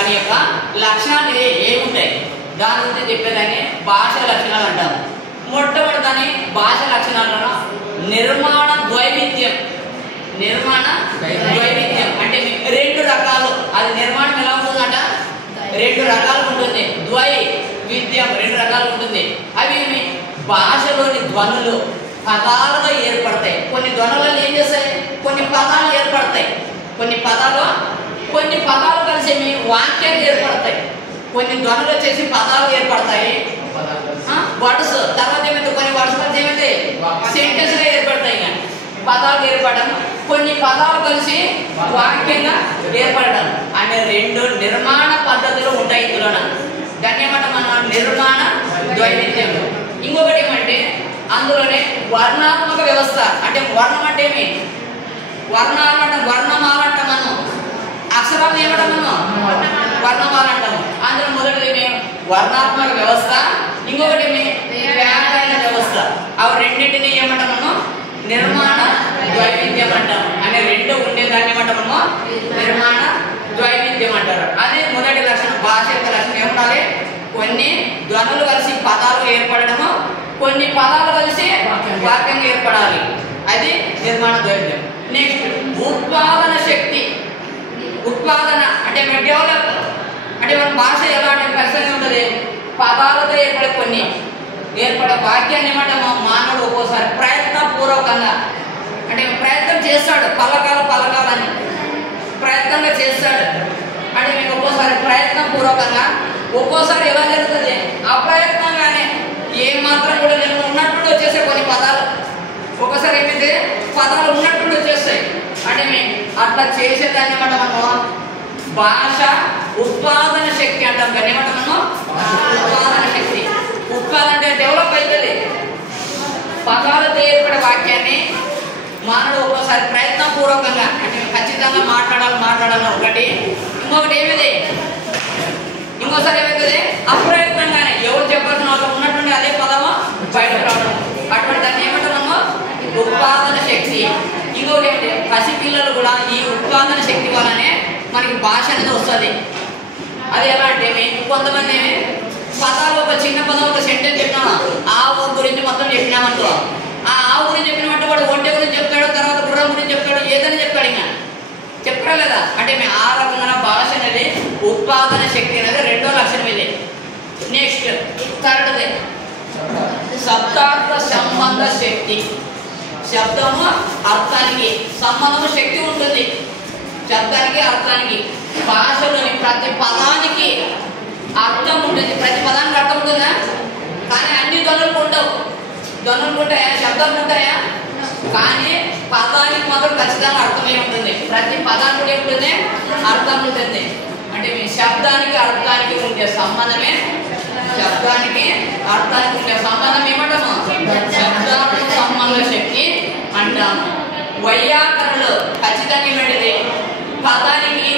దాని యొక్క లక్షణాలు ఏముంటాయి దాని గురించి చెప్పేదాన్ని భాష లక్షణాలు అంటాము. మొట్టమొదటి దాని భాష లక్షణాలను నిర్మాణ ద్వైవిధ్యం. నిర్మాణ ద్వైవిధ్యం అంటే రెండు రకాలు. అది నిర్మాణం ఎలా ఉంటుందంట, రెండు రకాలు ఉంటుంది. ద్వైవిధ్యం రెండు రకాలు ఉంటుంది. అవి భాషలోని ధ్వనులు పదాలుగా ఏర్పడతాయి. కొన్ని ధ్వనులలో ఏం చేస్తాయి, కొన్ని పదాలు ఏర్పడతాయి. కొన్ని పదాలు కలిసి వాక్యాలు ఏర్పడతాయి. కొన్ని ధ్వనులు వచ్చేసి పదాలు ఏర్పడతాయి. వర్డ్స్ తర్వాత ఏమైతే కొన్ని వర్డ్స్ కలిసి ఏమైతే సెంటెన్స్గా ఏర్పడతాయి. పదాలు ఏర్పడడం, కొన్ని పదాలు కలిసి వాక్యంగా ఏర్పడడం అనే రెండు నిర్మాణ పద్ధతులు ఉంటాయి ఇందులోన. దాన్ని ఏమంటాం మనం, నిర్మాణ ద్వైవిధ్యం. ఇంకొకటి ఏమంటే అందులోనే వర్ణాత్మక వ్యవస్థ. అంటే వర్ణం అంటే ఏమి, వర్ణాలు అంటాం, వర్ణమాల అంటాం. మనం అక్షరాలు ఏమంటాం, మనం వర్ణమాల అంటాము. అందులో మొదటిది వర్ణాత్మక వ్యవస్థ, ఇంకొకటి వ్యాకరణ వ్యవస్థ. అవి రెండింటినీ ఏమంటాం మనం, నిర్మాణ ద్వైవిధ్యం అంటాం. అనే రెండు ఉండేదాన్ని ఏమంటాము, నిర్మాణ ద్వైవిధ్యం అంటారు. అదే మొదటి లక్షణం. భాష యొక్క లక్షణం ఏముండాలి, కొన్ని ధ్వనులు కలిసి పదాలు ఏర్పడము, కొన్ని పదాలు కలిసి వాక్యంగా ఏర్పడాలి. అది నిర్మాణ ద్వైవిధ్యం. నెక్స్ట్ ఉత్పాదన శక్తి. ఉత్పాదన అంటే డెవలప్. అంటే మన భాష ఎలా అంటే ఖచ్చితంగా ఉంటుంది, పదాలతో ఏర్పడే వాక్యాన్ని ఏమంటాము, మానవుడు ఒక్కోసారి ప్రయత్నపూర్వకంగా అంటే ప్రయత్నం చేస్తాడు, పలకాలని ప్రయత్నంగా చేస్తాడు. అంటే మీకు ఒక్కోసారి ప్రయత్నపూర్వకంగా, ఒక్కోసారి ఎలా జరుగుతుంది అప్రయత్నంగానే ఏమాత్రం కూడా నేను ఉన్నట్టు వచ్చేసాయి కొన్ని పదాలు. ఒక్కోసారి ఏమైతే పదాలు ఉన్నట్టు వచ్చేస్తాయి. అంటే అట్లా చేసేదాన్ని ఏమంటాము భాష ఉత్పాదన శక్తి అంటాం. కానీ ఏమంటాము ఉత్పాదన శక్తి. ఉత్పాదన అంటే డెవలప్ అవుతుంది. పదాలతో ఏర్పడే వాక్యాన్ని మానవుడు ఒక్కోసారి ప్రయత్నపూర్వకంగా అంటే ఖచ్చితంగా మాట్లాడాలి ఒకటి. ఇంకొకటి ఇంకోసారి ఏమవుతుంది అప్రయత్నంగానే ఎవరు చెప్పాల్సిన వాళ్ళు ఉన్నట్టుండి అదే పదము బయటకు రావడం. అటువంటి దాన్ని ఏమంటాము ఉత్పాదన శక్తి. ఇంకొకటి ఏమిటి, పసిపిల్లలు కూడా ఈ ఉత్పాదన శక్తి వల్లనే మనకి భాష అనేది వస్తుంది. అది ఎలా అంటే కొంతమంది పదాలు ఒక చిన్న పదం ఒక సెంటెన్స్ చెప్పినామా, ఆవు గురించి మొత్తం చెప్పినామనుకో, ఆ ఆవు గురించి చెప్పినట్టు వాడు ఒంటె గురించి చెప్తాడు, తర్వాత గుర్రం గురించి చెప్తాడు, ఏదని చెప్తాడు. ఇంకా చెప్పరా లేదా అంటే ఆ రకంగా భాష అనేది ఉత్పాదన శక్తి అనేది రెండో లక్షణం ఇది. నెక్స్ట్ థర్డ్ది శబ్దార్థ సంబంధ శక్తి. శబ్దము అర్థానికి సంబంధము శక్తి ఉంటుంది. శబ్దానికి అర్థానికి భాషలోని ప్రతి పదానికి అర్థం ఉంటుంది. ప్రతి పదానికి అర్థం ఉంటుందా, కానీ అన్ని ధ్వనులు ఉండవు. ధ్వనులు ఉంటాయా, శబ్దాలు ఉంటాయా, కానీ పదానికి మాత్రం ఖచ్చితంగా అర్థమే ఉంటుంది. ప్రతి పదానికి ఉంటుంది అర్థం ఉంటుంది. అంటే మీ శబ్దానికి అర్థానికి ఉండే సంబంధమే, శబ్దానికి అర్థానికి ఉండే సంబంధం ఏమంటాము శబ్దానికి సంబంధ శక్తి అంటాము. వైయాకరణలు ఖచ్చితంగా ఏమిటిది, పదానికి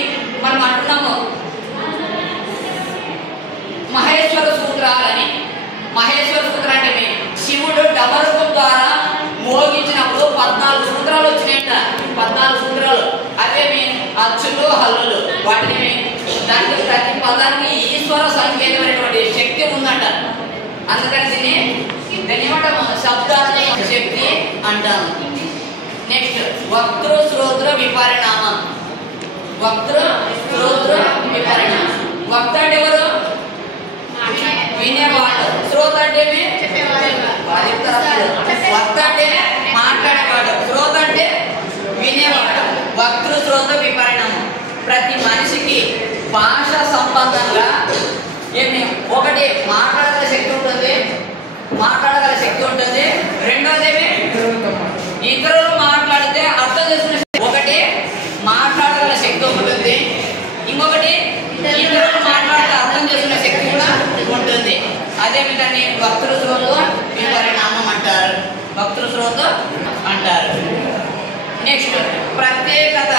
మనం అంటున్నాము మహేశ్వర సూత్రాలని. మహేశ్వర సూత్రం అంటే శివుడు డమరుకం ద్వారా మోగించినప్పుడు 14 సూత్రాలు వచ్చినాయంట. 14 సూత్రాలు అవేమి అచ్చులు హల్లులు. వాటిని దానికి ప్రతి పదానికి ఈశ్వర సంకేతమైనటువంటి శక్తి ఉందంట. అందుకని దీన్ని ఏమంటాము శబ్దార్థ శక్తి అంటాము. నెక్స్ట్ వక్తృ శ్రోత్ర విపరిణామం. వక్తృ శ్రోత్ర విపరిణామం. వక్త అంటే ఎవరు, వినేవాడు. శ్రోత అంటే వక్త అంటే మాట్లాడేవాడు, శ్రోత అంటే వినేవాడు. వక్తృ శ్రోత విపరిణామం. ప్రతి మనిషికి భాష సంబంధంగా ఒకటి మాట్లాడగల శక్తి ఉంటుంది. రెండోది ఇతరులు మాట్లాడితే అర్థం చేసుకునే ఒకటి మాట్లాడగల శక్తి ఉంటుంది. ఇంకొకటి ఇతరులు మాట్లాడితే అర్థం చేసుకునే శక్తి కూడా ఉంటుంది. అదే విధంగా వక్తృ శ్రోత విపరిణామం అంటారు. వక్తృ శ్రోత అంటారు. నెక్స్ట్ ప్రత్యేకత.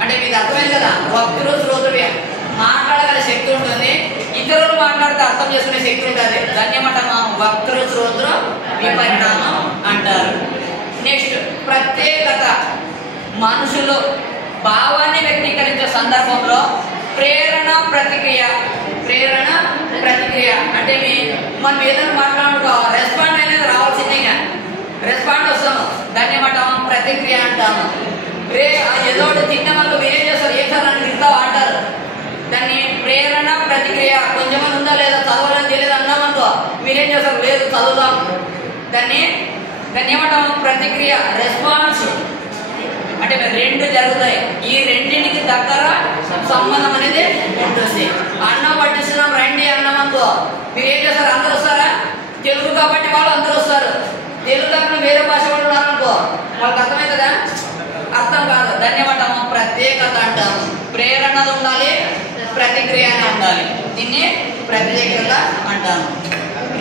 అంటే మీకు అర్థమైంది కదా, వక్తృ శ్రోత మాట్లాడగల శక్తి ఉంటుంది, ఇతరులు మాట్లాడితే అర్థం చేసుకునే శక్తి ఉంటుంది. దాన్ని ఏమంటామా వక్తృ శ్రోత విపరిణామం అంటారు. నెక్స్ట్ ప్రత్యేకత. మనుషులు భావాన్ని వ్యక్తీకరించే సందర్భం ప్రతిక్రియ. ప్రేరణ ప్రతిక్రియ అంటే మనం ఏదైనా మాట్లాడుకో రెస్పాండ్ అనేది రావాల్సిందే. రెస్పాండ్ వస్తాము, దాన్ని ఏమంటాము ప్రతిక్రియ అంటాము. ఏదో తిన్నమనుకో మీరేం చేస్తారు, ఏం సార్ అని తింటావా అంటారు. దాన్ని ప్రేరణ ప్రతిక్రియ. కొంచెమని ఉందా లేదా చదవాలని తెలియదు అన్నామనుకో మీరేం చేస్తారు, లేదు చదువుతాం. దాన్ని ఏమంటాము ప్రతిక్రియ రెస్పాన్స్. అంటే రెండు జరుగుతాయి, ఈ రెండింటికి దగ్గర సంబంధం అనేది ఉంటుంది. అన్నం పట్టిస్తున్నాం రండి అన్నం అనుకో మీరేం చేస్తారు, అందరు వస్తారా? తెలుగు కాబట్టి వాళ్ళు అందరూ వస్తారు. తెలుగు కాకుండా వేరే భాష వాళ్ళు ఉన్నారనుకో వాళ్ళకి అర్థమవుతుందా? అర్థం కాదు. దాన్ని ఏమంటాము ప్రత్యేకత అంటాము. ప్రేరణ ఉండాలి, ప్రతిక్రియ ఉండాలి. దీన్ని ప్రత్యేకత అంటాము.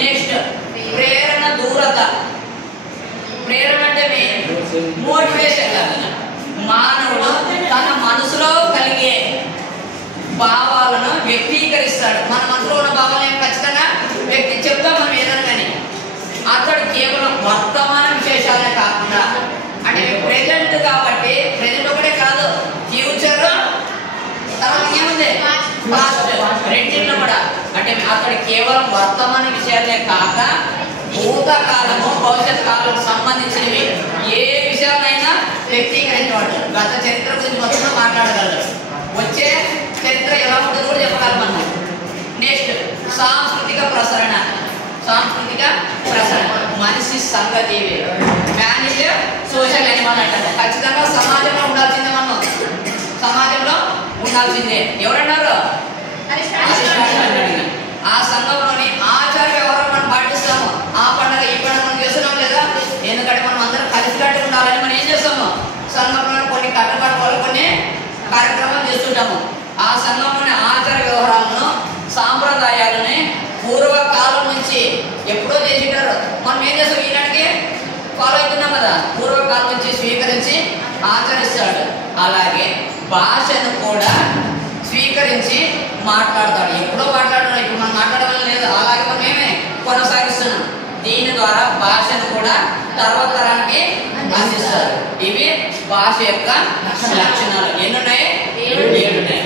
నెక్స్ట్ ప్రేరణ దూరత. ప్రేరణ అంటే మోటివేషన్ కాదు. మానవుడు తన మనసులో కలిగే భావాలను వ్యక్తీకరిస్తాడు. మన మనసులో ఉన్న భావాలను ఖచ్చితంగా వ్యక్తి చెప్తాం మనం ఏదైనా కానీ. అతడు కేవలం వర్తమాన విశేషాలే కాకుండా అంటే ప్రెజెంట్ కాబట్టి ప్రెజెంట్ ఒకటే కాదు, ఫ్యూచర్ తర్వాత ఏముంది పాస్ట్ రెండింటిలో కూడా. అంటే అతడు కేవలం వర్తమాన విషయాలే కాక భూతకాలము భవిష్యత్ కాలకు సంబంధించినవి ఏ విషయాలైనా వ్యక్తీకరించేవాడు. గత చరిత్ర గురించి మొత్తం మాట్లాడగలడు, వచ్చే చరిత్ర ఎలా ఉంటుందో కూడా చెప్పగలం మనం. నెక్స్ట్ సాంస్కృతిక ప్రసరణ. సాంస్కృతిక ప్రసరణ మనిషి సంగతీవి. మేనేజ్ సోషల్ యానిమల్ అంటారు. ఖచ్చితంగా సమాజంలో ఉండాల్సిందే, మనం సమాజంలో ఉండాల్సిందే. ఎవరన్నారు? ఆ సంఘంలోని ఆచార వ్యవహారం మనం పాటిస్తాము. ఆ పండుగ ఈ పండుగ మనం చేస్తున్నాం లేదా? ఎందుకంటే మనం అందరం కలిసికట్టుగా ఉండాలని మనం ఏం చేస్తాము, సంఘంలో కొన్ని కట్టుబాటు కొన్ని కార్యక్రమాలు చేస్తుంటాము. ఆ సంఘంలోని ఆచార వ్యవహారాలను సాంప్రదాయాలని పూర్వకాలం నుంచి ఎప్పుడో చేసింటారు. మనం ఏం చేస్తాం, ఈనాటికి ఫాలో అవుతున్నాం కదా. పూర్వకాలం నుంచి స్వీకరించి ఆచరిస్తాడు. అలాగే భాషను కూడా స్వీకరించి మాట్లాడతాడు. ఎప్పుడో మాట్లాడుతున్నాడు, ఇప్పుడు మనం మాట్లాడడం లేదు. అలాగే మనం ఏమే కొనసాగిస్తున్నాం. దీని ద్వారా భాషను కూడా తర్వాత తరానికి అందిస్తారు. ఇవి భాష యొక్క లక్షణాలు. ఎన్నున్నాయి? 7 ఉన్నాయి.